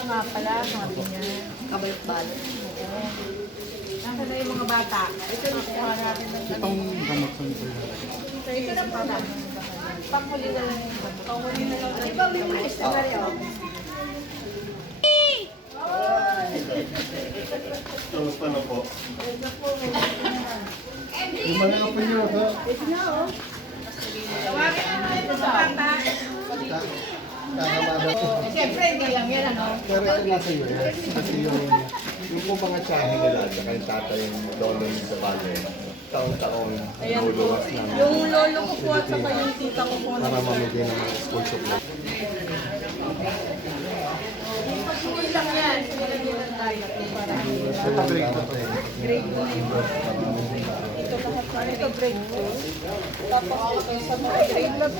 ka nga pala, sabi niya. Kabalot-balot. Oo. Nasaan na yung mga bata? Ito na kuha natin ng Itong gamot ko nito. ito na pala. Panghuli na lang yung gamot. Panghuli na lang. Di ba may mga istorya? Kamusta na po? Yung mga apo niyo, ha? Tawagin na naman ito sa bata. Kakamada ko. Siyempre, hindi lang yan, ano? Pero ito nasa iyo, eh. Kasi yung po mga tiyahin nila, tsaka yung tatay, yung lolo yung sa bagay, taon-taon niluluwas namin Yung lolo ko po at saka yung tita ko po. para mamigay ng mga school supply. Hindi lang yan. Hindi lang tayo. Para Ito grade na to. grade 2 na yun. Ito lahat pa. Ito grade 2. Tapos ito sa mga grade lab.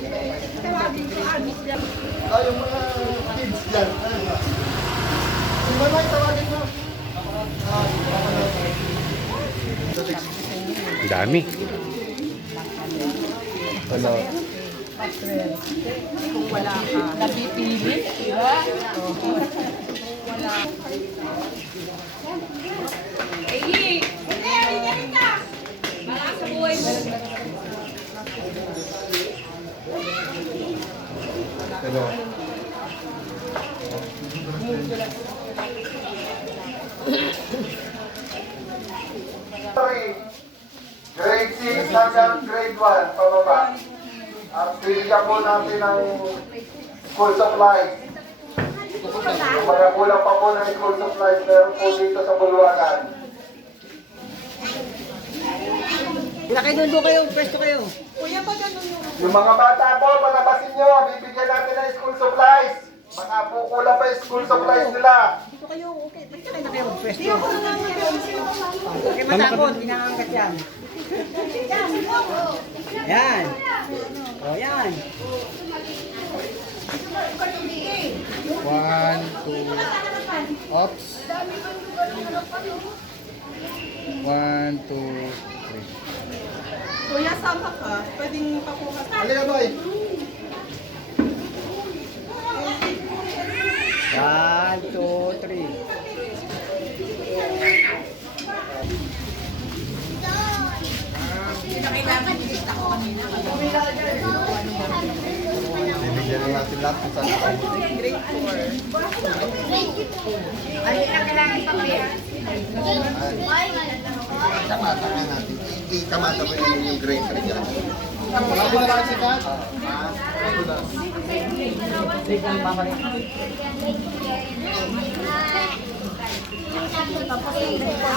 Tawagin ko agis lang. Ah, yung mga kids dyan. Yung mga tawagin mo. Ang dami. Ano? Kung wala ka. Napipili. Diba? Kung wala ka. Ano? Grade 6 hanggang grade 1, pababa. At bibigyan po natin ng school supplies. Kung mga kulang pa po ng school supplies, meron po dito sa Bulwagan. Nakinundo kayo, pwesto kayo. Kuya, pa ganun yung... Yung mga bata po, panabasin nyo, bibigyan natin ng school supplies. Mga po kulang pa yung school supplies nila. Dito kayo, okay. Ba't kayo na kayo, pwesto? Okay, matakot, hinahanggat yan. Yan. O, yan. 1, 2, ops. 1, 2, 3. Kuya, sama ka. Pwedeng pakuha. Halika, boy. 1, 2, 3. Bibigyan na natin lahat kung saan ako. Grade 4. Kamata na natin. Ikamata mo yung grade 3 dyan. Sabi na kasi ka? Tapos yung grade 4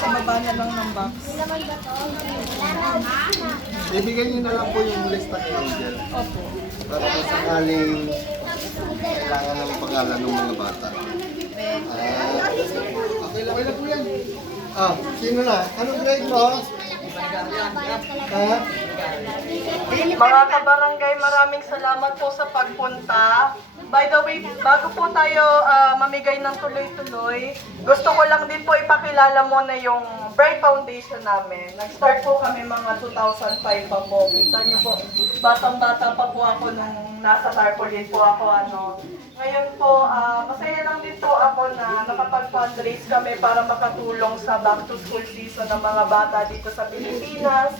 sa baba na lang ng box. Ibigay niyo na lang po yung lista kay Angel. Opo. Para kung sakaling kailangan ng pangalan ng mga bata. Okay lang po yan. Ah, sino na? Anong grade mo? Ha? Mga kabarangay, maraming salamat po sa pagpunta. By the way, bago po tayo mamigay ng tuloy-tuloy, gusto ko lang din po ipakilala muna yung Bright Foundation namin. Nag-start po kami mga 2005 pa po. Kita niyo po, batang-bata pa po ako nung nasa tarpaulin po ako. Ngayon po, masaya lang din po ako na nakapag-fundraise kami para makatulong sa back-to-school season ng mga bata dito sa Pilipinas.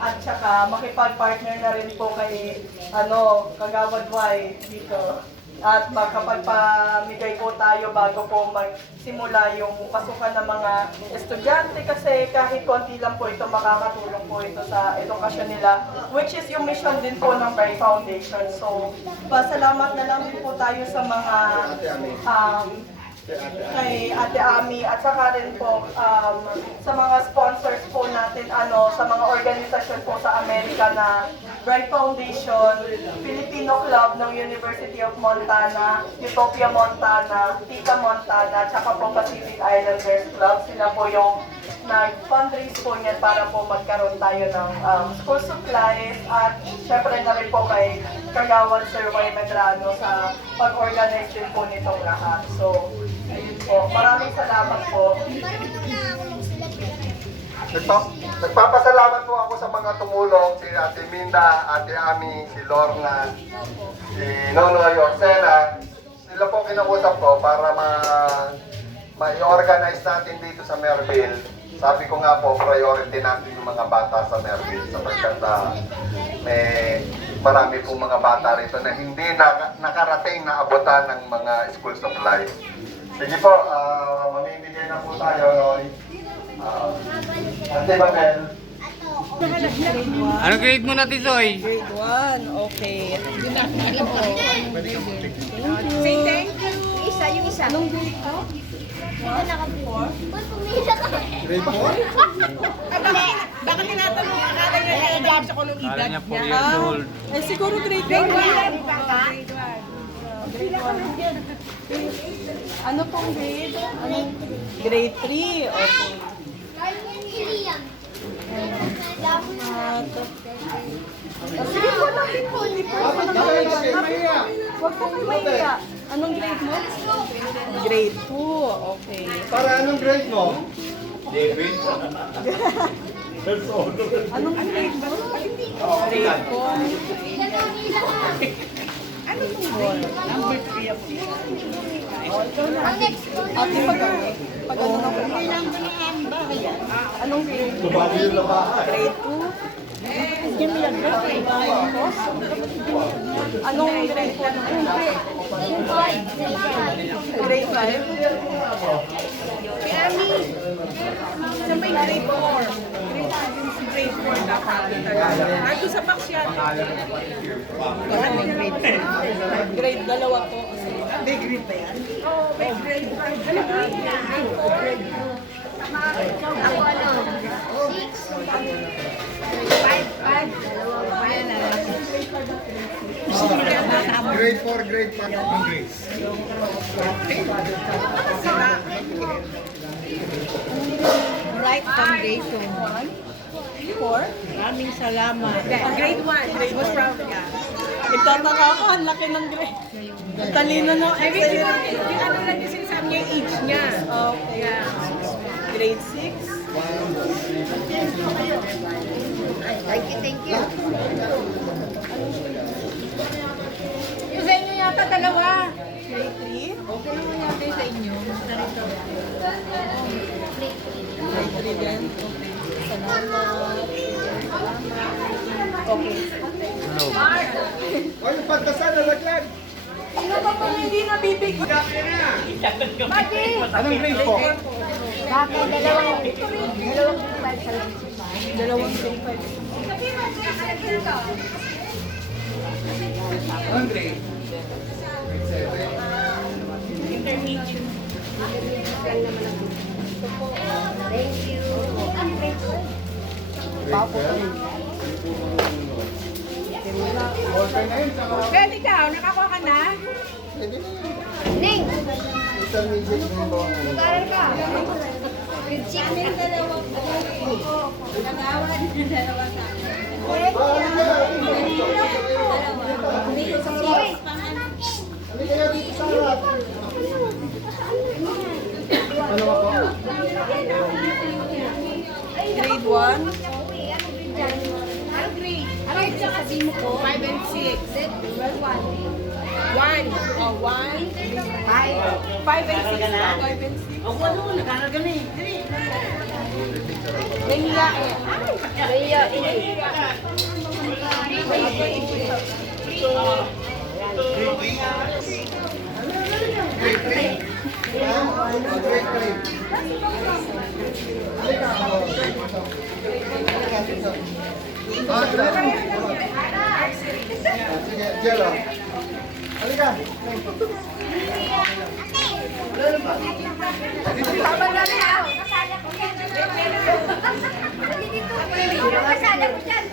At saka makipag-partner na rin po kay Kagawad Y dito. At makapagpamigay po tayo bago po magsimula yung pasukan ng mga estudyante kasi kahit konti lang po ito makakatulong po ito sa edukasyon nila, which is yung mission din po ng Bright Foundation. So, pasalamat na lang din po tayo sa mga kay Ate Ami at saka rin po sa mga sponsors po natin sa mga organisasyon po sa Amerika na Bright Foundation, Filipino Club ng University of Montana, Utopia Montana, Tita Montana, at saka po Pacific Islanders Club. Sila po yung nag-fundraise po niyan para po magkaroon tayo ng school supplies at syempre na rin po kay Kagawan Sir Y. Medrano sa pag-organize din po nitong lahat. So, ayun po. Maraming salamat po. Nagpapasalamat po ako sa mga tumulong, si Ate Minda, Ate Ami, si Lorna, si Nonoy Orsena. Sila po kinausap ko para ma-organize natin dito sa Merville. Sabi ko nga po, priority natin yung mga bata sa Merville sapagkat may marami pong mga bata rito na hindi nakarating na abutan ng mga school supplies. Sige po, mamimigay na po tayo, Roy. Ate Babel. Anong grade mo natin, Zoy? Grade 1, okay. Say thank you. Isa, yung isa. Anong grade ko? Ito naka-4. Ba't pumila ka? Grade 4? Baka tinatanong, akala niya na edad sa kulong Kala edad niya 4 niya. years old. Eh, siguro grade 1. Ano pong grade? Grade 3, okay. Iliam. Sige po natin po, hindi po. Huwag po kayo mahiya. Anong grade mo? Grade 2, okay. Para anong grade mo? Anong grade mo? Grade 4. Ano pong Number 3 ako. Ang next ko. Ate, pag ano na po? Anong grade? Tubali yung labahan. Grade 2? Anong grade po? Grade 5? Sa may grade 4. Grade 4 dapat. Ito sa box yan. Wala may grade 4. Grade 2 po. May grade ba yan? Oo, may grade 5. Ano grade na? Ako ano? 6. 5. Grade 4, grade 5 ang grades. Bright Foundation. 4? Maraming salamat. Grade 1. Grade 1. Proud ka. Nagtataka ako, ang laki ng grade. Talino no? I mean, yung ano lang yung sinasabi niya, yung age niya. Okay. Yeah. Grade 6? Thank you. Yung sa inyo yata dalawa. Grade 3? Okay naman yata yung sa inyo. Narito. Grade 3 din. Salamat. Okay. Hello. O, yung pagkasal na laglag. Sino ba po hindi nabibigyan? Anong grade po? Bakit? Dalawang grade 5 sa lang. Dalawang grade 5. Anong grade? Thank you. Ang grade 4. Okay na yun, saka Ben, ikaw, nakakuha ka na? pwede na yun. Ning! Intermediate na yun. Mag-aaral ka. Grade 6. Aming dalawa po. Nagawan. Dalawa sa Halika na dito sa harap. Ano ako? Grade 1? Ano yung sasabihin mo ko? 5 and 6. 1. 1. Oh, 1? 5 and 6 na? 5 and 6? Ako ano, nag-aaral na eh. Nahiya eh. Kaya, Grade 3? Grade 3. Halika. Sige, Jello. Halika. Tama na rin ako. Kasala ko yan. Kasala ko yan.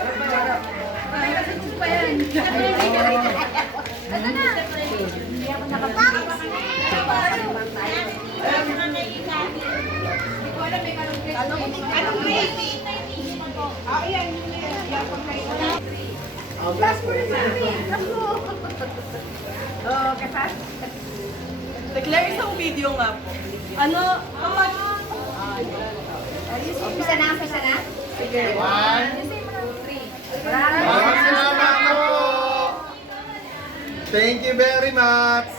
Pa yan. Ano na? Hindi ako nakapagod. Anong grade? Ah, yan. Yan pang kayo. Last mo na sabi. Last mo. Oh, kasas? Declare isang video nga po. Ano? Kapag... Umpisa na. Sige. Maraming salamat po. Thank you very much.